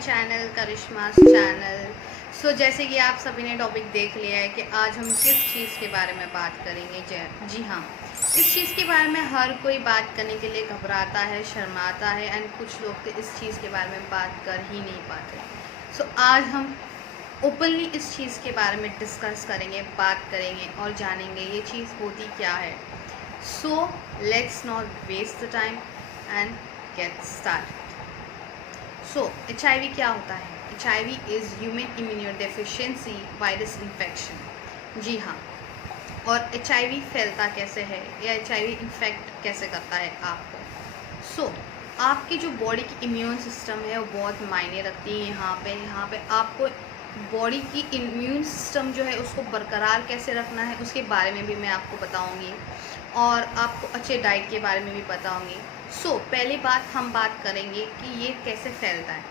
Channel करिश्मास channel. जैसे कि आप सभी ने टॉपिक देख लिया है कि आज हम किस चीज़ के बारे में बात करेंगे। जी हाँ, इस चीज़ के बारे में हर कोई बात करने के लिए घबराता है, शर्माता है एंड कुछ लोग तो इस चीज़ के बारे में बात कर ही नहीं पाते। आज हम ओपनली इस चीज़ के बारे में डिस्कस करेंगे, बात करेंगे और जानेंगे ये चीज़ होती क्या है। Let's not waste the time and get start. HIV क्या होता है? HIV is human immunodeficiency virus infection. जी हाँ, और HIV फैलता कैसे है या HIV इन्फेक्ट कैसे करता है आपको? आपकी जो बॉडी की इम्यून सिस्टम है वो बहुत मायने रखती है। यहाँ पे आपको बॉडी की इम्यून सिस्टम जो है उसको बरकरार कैसे रखना है उसके बारे में भी मैं आपको बताऊँगी और आपको अच्छे डाइट के बारे में भी बताऊँगी। पहली बात हम बात करेंगे कि ये कैसे फैलता है।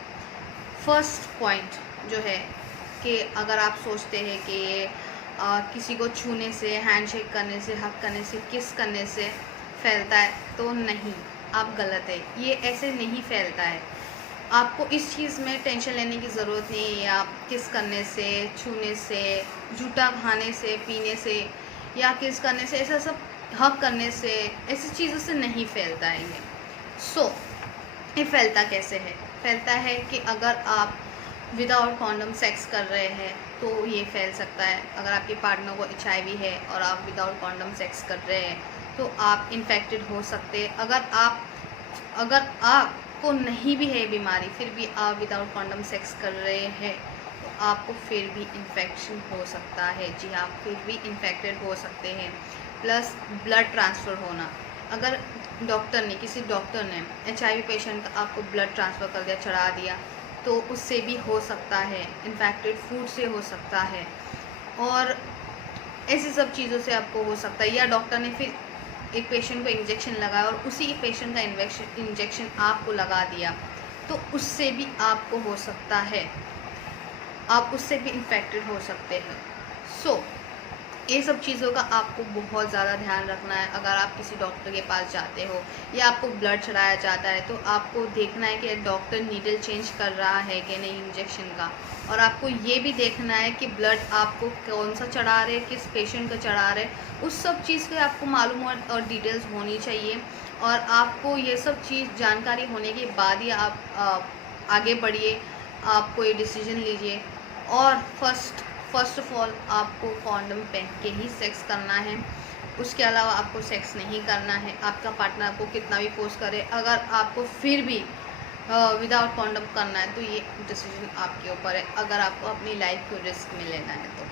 फर्स्ट पॉइंट जो है कि अगर आप सोचते हैं कि ये किसी को छूने से, हैंडशेक करने से, हक करने से, किस करने से फैलता है, तो नहीं, आप गलत है। ये ऐसे नहीं फैलता है। आपको इस चीज़ में टेंशन लेने की ज़रूरत नहीं है। आप किस करने से, छूने से, जूठा खाने से, पीने से या किस करने से, ऐसा सब हक करने से, ऐसी चीज़ों से नहीं फैलता है ये। ये फैलता कैसे है? फैलता है कि अगर आप विदाउट कॉन्डम सेक्स कर रहे हैं तो ये फैल सकता है। अगर आपके पार्टनर को HIV है और आप विदाउट कॉन्डम सेक्स कर रहे हैं तो आप इन्फेक्टेड हो सकते हैं। अगर आपको नहीं भी है बीमारी फिर भी आप विदाउट कॉन्डम सेक्स कर रहे हैं तो आपको फिर भी इन्फेक्शन हो सकता है। जी, आप फिर भी इन्फेक्टेड हो सकते हैं। प्लस ब्लड ट्रांसफ़र होना, अगर किसी डॉक्टर ने HIV पेशेंट का आपको ब्लड ट्रांसफ़र कर दिया, चढ़ा दिया, तो उससे भी हो सकता है। इन्फेक्टेड फूड से हो सकता है और ऐसी सब चीज़ों से आपको हो सकता है। या डॉक्टर ने फिर एक पेशेंट को इंजेक्शन लगाया और उसी पेशेंट का इंजेक्शन आपको लगा दिया तो उससे भी आपको हो सकता है, आप उससे भी इन्फेक्टेड हो सकते हैं। ये सब चीज़ों का आपको बहुत ज़्यादा ध्यान रखना है। अगर आप किसी डॉक्टर के पास जाते हो या आपको ब्लड चढ़ाया जाता है तो आपको देखना है कि डॉक्टर नीडल चेंज कर रहा है कि नहीं इंजेक्शन का, और आपको ये भी देखना है कि ब्लड आपको कौन सा चढ़ा रहे, किस पेशेंट का चढ़ा रहे, उस सब चीज़ के आपको मालूमात और डिटेल्स होनी चाहिए। और आपको ये सब चीज़ जानकारी होने के बाद ही आप आगे बढ़िए, आप कोई डिसीजन लीजिए। और फर्स्ट ऑफ ऑल आपको कॉन्डम पहन के ही सेक्स करना है, उसके अलावा आपको सेक्स नहीं करना है। आपका पार्टनर आपको कितना भी फोर्स करे, अगर आपको फिर भी विदाउट कॉन्डम करना है तो ये डिसीजन आपके ऊपर है। अगर आपको अपनी लाइफ को रिस्क में लेना है तो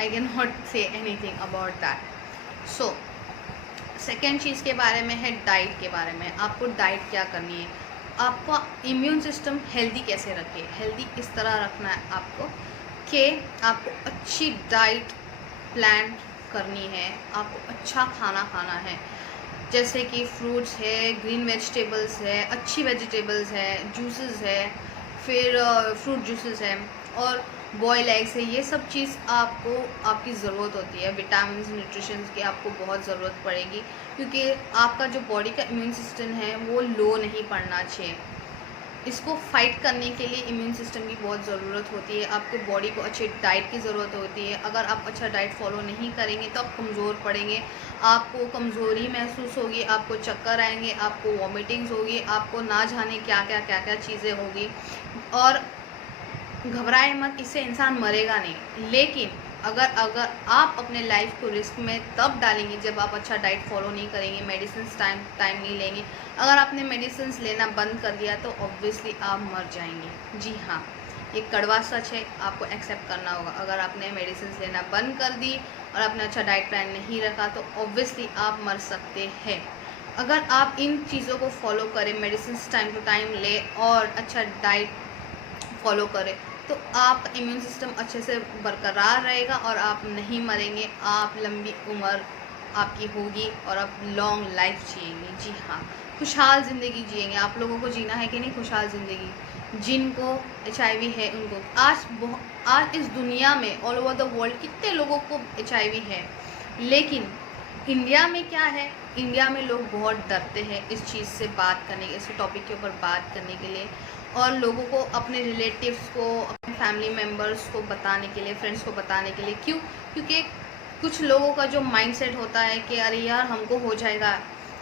I can not say anything about that. Second चीज़ के बारे में है डाइट के बारे में। आपको डाइट क्या करनी है, आपका इम्यून सिस्टम हेल्दी कैसे रखे। हेल्दी इस तरह रखना है आपको कि आपको अच्छी डाइट प्लान करनी है, आपको अच्छा खाना खाना है, जैसे कि फ्रूट्स है, ग्रीन वेजिटेबल्स है, अच्छी वेजिटेबल्स है, जूसेस है, फिर फ्रूट जूसेस है और बॉयल एग्स है। ये सब चीज़ आपको आपकी ज़रूरत होती है। विटामिन न्यूट्रिशंस की आपको बहुत ज़रूरत पड़ेगी क्योंकि आपका जो बॉडी का इम्यून सिस्टम है वो लो नहीं पड़ना चाहिए। इसको फाइट करने के लिए इम्यून सिस्टम की बहुत ज़रूरत होती है। आपको बॉडी को अच्छे डाइट की ज़रूरत होती है। अगर आप अच्छा डाइट फॉलो नहीं करेंगे तो आप कमज़ोर पड़ेंगे, आपको कमज़ोरी महसूस होगी, आपको चक्कर आएंगे, आपको वॉमिटिंग्स होगी, आपको ना जाने क्या क्या चीज़ें होगी। और घबराए मत, इससे इंसान मरेगा नहीं। लेकिन अगर आप अपने लाइफ को रिस्क में तब डालेंगे जब आप अच्छा डाइट फॉलो नहीं करेंगे, मेडिसिन टाइम नहीं लेंगे। अगर आपने मेडिसिन लेना बंद कर दिया तो ऑब्वियसली आप मर जाएंगे। जी हाँ, ये कड़वा सच है, आपको एक्सेप्ट करना होगा। अगर आपने मेडिसिन लेना बंद कर दी और आपने अच्छा डाइट प्लान नहीं रखा तो ऑब्वियसली आप मर सकते हैं। अगर आप इन चीज़ों को फॉलो करें, मेडिसिन टाइम टू टाइम ले और अच्छा डाइट फॉलो करें तो आपका इम्यून सिस्टम अच्छे से बरकरार रहेगा और आप नहीं मरेंगे। आप लंबी उम्र आपकी होगी और आप लॉन्ग लाइफ जिएंगे। जी हाँ, खुशहाल ज़िंदगी जिएंगे। आप लोगों को जीना है कि नहीं खुशहाल ज़िंदगी? जिनको HIV है उनको आज इस दुनिया में ऑल ओवर द वर्ल्ड कितने लोगों को HIV है, लेकिन इंडिया में क्या है, इंडिया में लोग बहुत डरते हैं इस चीज़ से बात करने के, इस टॉपिक के ऊपर बात करने के लिए। और लोगों को, अपने रिलेटिव्स को, अपने फैमिली मेम्बर्स को बताने के लिए, फ्रेंड्स को बताने के लिए। क्यों? क्योंकि कुछ लोगों का जो माइंडसेट होता है कि अरे यार हमको हो जाएगा,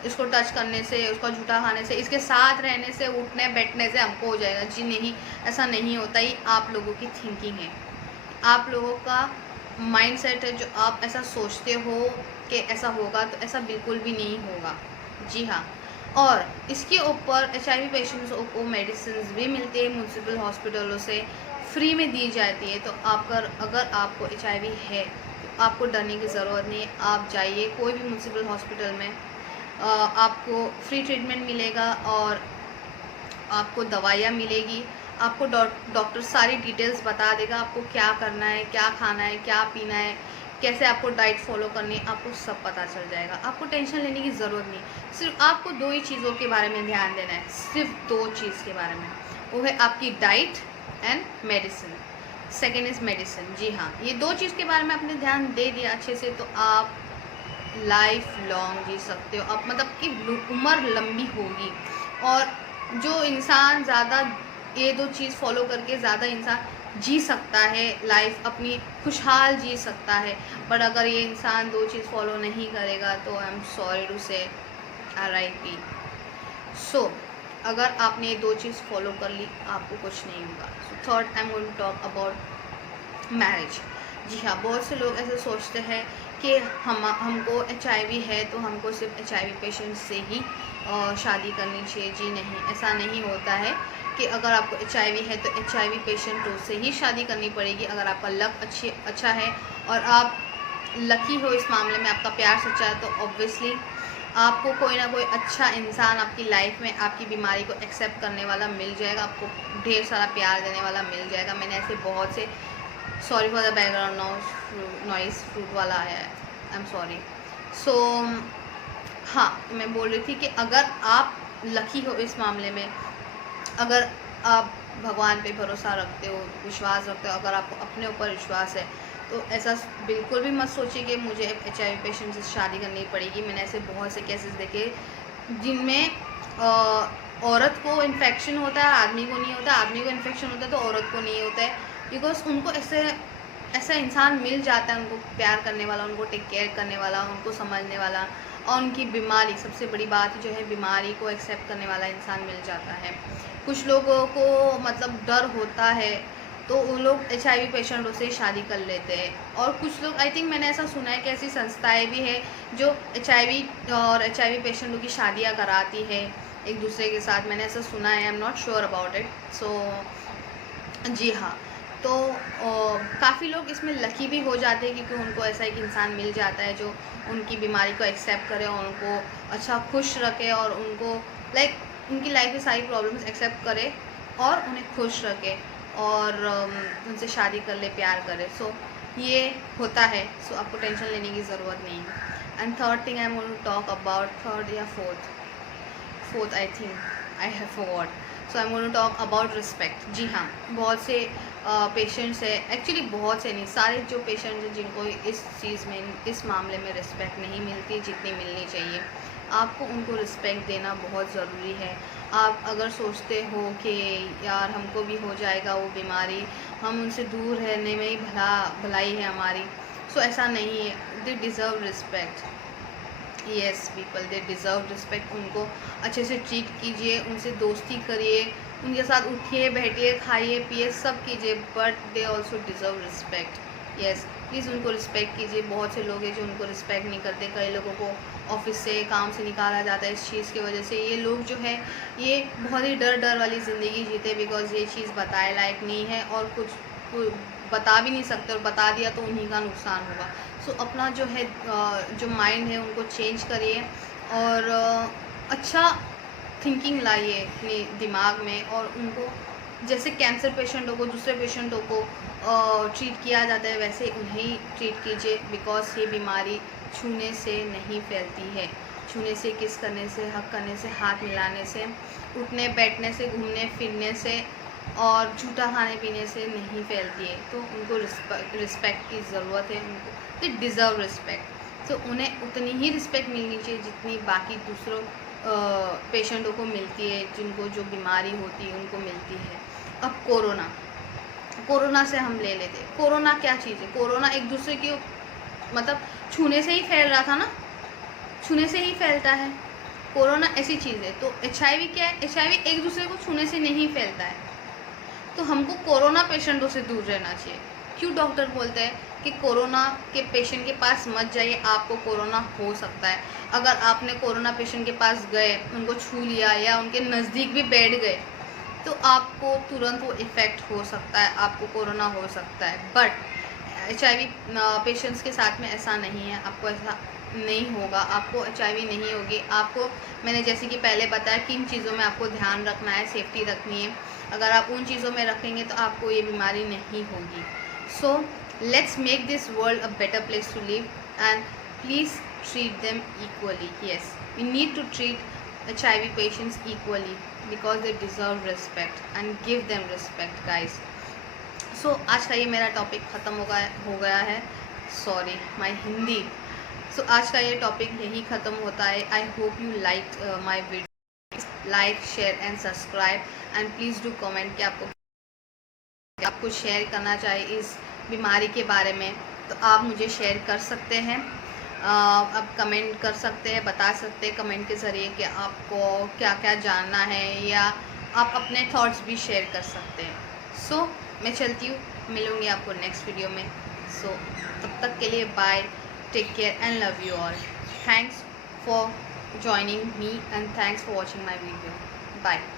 इसको टच करने से, उसका झूठा खाने से, इसके साथ रहने से, उठने बैठने से हमको हो जाएगा। जी नहीं, ऐसा नहीं होता। ही आप लोगों की थिंकिंग है, आप लोगों का माइंडसेट है, जो आप ऐसा सोचते हो कि ऐसा होगा, तो ऐसा बिल्कुल भी नहीं होगा। जी हाँ। और इसके ऊपर HIV पेशेंट्स को मेडिसिन भी मिलती है म्यूनसिपल हॉस्पिटलों से, फ्री में दी जाती है। तो अगर आपको HIV है तो आपको डरने की ज़रूरत नहीं है। आप जाइए कोई भी म्यूनसिपल हॉस्पिटल में, आपको फ्री ट्रीटमेंट मिलेगा और आपको दवाइयाँ मिलेगी। आपको डॉक्टर सारी डिटेल्स बता देगा, आपको क्या करना है, क्या खाना है, क्या पीना है, कैसे आपको डाइट फॉलो करनी है, आपको सब पता चल जाएगा। आपको टेंशन लेने की ज़रूरत नहीं। सिर्फ आपको 2 ही चीज़ों के बारे में ध्यान देना है, सिर्फ 2 चीज़ के बारे में। वो है आपकी diet and medicine. Second is medicine. जी हाँ, ये 2 चीज़ के बारे में आपने ध्यान दे दिया अच्छे से, तो आप लाइफ लॉन्ग जी सकते हो। आप मतलब कि उम्र लंबी होगी। और जो इंसान ज़्यादा ये 2 चीज़ फॉलो करके ज़्यादा इंसान जी सकता है, लाइफ अपनी खुशहाल जी सकता है। बट अगर ये इंसान 2 चीज़ फॉलो नहीं करेगा तो आई एम सॉरी टू से RIP। सो अगर आपने ये 2 चीज़ फॉलो कर ली, आपको कुछ नहीं होगा। So third, I am going to talk about marriage. जी हाँ, बहुत से लोग ऐसे सोचते हैं कि हमको HIV है तो हमको सिर्फ HIV पेशेंट से ही शादी करनी चाहिए। जी नहीं, ऐसा नहीं होता है कि अगर आपको HIV है तो HIV पेशेंट से ही शादी करनी पड़ेगी। अगर आपका लक अच्छा है और आप लकी हो इस मामले में, आपका प्यार सच्चा है, तो ऑब्वियसली आपको कोई ना कोई अच्छा इंसान आपकी लाइफ में आपकी बीमारी को एक्सेप्ट करने वाला मिल जाएगा, आपको ढेर सारा प्यार देने वाला मिल जाएगा। मैंने ऐसे बहुत से, sorry for the background noise, fruit वाला आया है, आई एम सॉरी। सो हाँ, तो मैं बोल रही थी कि अगर आप लकी हो इस मामले में, अगर आप भगवान पे भरोसा रखते हो, विश्वास रखते हो, अगर आपको अपने ऊपर विश्वास है, तो ऐसा बिल्कुल भी मत सोचिए कि मुझे HIV पेशेंट से शादी करनी पड़ेगी। मैंने ऐसे बहुत से केसेस देखे जिनमें औरत को इन्फेक्शन होता है, आदमी को नहीं होता, आदमी को इन्फेक्शन होता है तो औरत को नहीं होता है। बिकॉज उनको ऐसा इंसान मिल जाता है, उनको प्यार करने वाला, उनको टेक केयर करने वाला, उनको समझने वाला, और उनकी बीमारी, सबसे बड़ी बात जो है, बीमारी को एक्सेप्ट करने वाला इंसान मिल जाता है। कुछ लोगों को मतलब डर होता है तो वो लोग HIV पेशेंटों से शादी कर लेते हैं। और कुछ लोग, आई थिंक मैंने ऐसा सुना है कि ऐसी संस्थाएं भी हैं जो HIV और HIV पेशेंटों की शादियां कराती है एक दूसरे के साथ। मैंने ऐसा सुना है, I am not sure about it. So जी हाँ, तो काफ़ी लोग इसमें लकी भी हो जाते हैं क्योंकि उनको ऐसा एक इंसान मिल जाता है जो उनकी बीमारी को एक्सेप्ट करे और उनको अच्छा खुश रखे, और उनको लाइक उनकी लाइफ में सारी प्रॉब्लम्स एक्सेप्ट करे और उन्हें खुश रखे और उनसे शादी कर ले, प्यार करे। सो ये होता है। सो आपको टेंशन लेने की ज़रूरत नहीं है। And third thing I am going to talk about, third या fourth I think I have forgot. So I am going to talk about respect. जी हाँ, बहुत से पेशेंट्स है, एक्चुअली बहुत से नहीं, सारे जो पेशेंट्स हैं जिनको इस चीज़ में, इस मामले में रिस्पेक्ट नहीं मिलती जितनी मिलनी चाहिए। आपको उनको रिस्पेक्ट देना बहुत ज़रूरी है। आप अगर सोचते हो कि यार हमको भी हो जाएगा वो बीमारी, हम उनसे दूर रहने में ही भलाई है हमारी, सो ऐसा नहीं है। दे डिज़र्व रिस्पेक्ट। येस पीपल, दे डिज़र्व रिस्पेक्ट। उनको अच्छे से ट्रीट कीजिए, उनसे दोस्ती करिए, उनके साथ उठिए, बैठिए, खाइए, पिए, सब कीजिए, but they also deserve respect. Yes, please उनको रिस्पेक्ट कीजिए। बहुत से लोग हैं जो उनको रिस्पेक्ट नहीं करते। कई लोगों को ऑफिस से, काम से निकाला जाता है इस चीज़ की वजह से। ये लोग जो है ये बहुत ही डर वाली ज़िंदगी जीते, बिकॉज़ ये चीज़ बताए लायक नहीं है और कुछ बता भी नहीं सकते, और बता दिया तो उन्हीं का नुकसान होगा। सो अपना जो है जो माइंड है उनको चेंज करिए और अच्छा थिंकिंग लाइए अपने दिमाग में, और उनको जैसे कैंसर पेशेंटों को, दूसरे पेशेंटों को ट्रीट किया जाता है वैसे उन्हें ट्रीट कीजिए। बिकॉज़ ये बीमारी छूने से नहीं फैलती है। छूने से, किस करने से, हक करने से, हाथ मिलाने से, उठने बैठने से, घूमने फिरने से और झूठा खाने पीने से नहीं फैलती है। तो उनको रिस्पेक्ट की ज़रूरत है। उनको दे डिज़र्व रिस्पेक्ट। तो उन्हें उतनी ही रिस्पेक्ट मिलनी चाहिए जितनी बाकी दूसरों पेशेंटों को मिलती है, जिनको जो बीमारी होती है उनको मिलती है। अब कोरोना से हम ले लेते, कोरोना क्या चीज़ है? कोरोना एक दूसरे की मतलब छूने से ही फैल रहा था ना, छूने से ही फैलता है। कोरोना ऐसी चीज़ है। तो HIV क्या है? HIV एक दूसरे को छूने से नहीं फैलता है। तो हमको कोरोना पेशेंटों से दूर रहना चाहिए। क्यों डॉक्टर बोलते हैं कि कोरोना के पेशेंट के पास मत जाइए, आपको कोरोना हो सकता है। अगर आपने कोरोना पेशेंट के पास गए, उनको छू लिया या उनके नज़दीक भी बैठ गए, तो आपको तुरंत वो इफ़ेक्ट हो सकता है, आपको कोरोना हो सकता है। बट HIV पेशेंट्स के साथ में ऐसा नहीं है, आपको ऐसा नहीं होगा, आपको HIV नहीं होगी। आपको मैंने जैसे कि पहले बताया किन चीज़ों में आपको ध्यान रखना है, सेफ्टी रखनी है। अगर आप उन चीज़ों में रखेंगे तो आपको ये बीमारी नहीं होगी। So let's make this world a better place to live and please treat them equally. Yes, we need to treat HIV patients equally because they deserve respect and give them respect guys. So आज का ये मेरा topic ख़त्म हो गया है। Sorry my Hindi. सो आज का ये टॉपिक यही ख़त्म होता है। I hope you like my video. Like, share and subscribe and please do comment कि आपको शेयर करना चाहिए इस बीमारी के बारे में, तो आप मुझे शेयर कर सकते हैं। आप कमेंट कर सकते हैं, बता सकते हैं कमेंट के ज़रिए कि आपको क्या क्या जानना है, या आप अपने थॉट्स भी शेयर कर सकते हैं। सो मैं चलती हूँ, मिलूँगी आपको नेक्स्ट वीडियो में। सो तब तक के लिए bye, take care and love you all. Thanks for joining me and thanks for watching my video. Bye.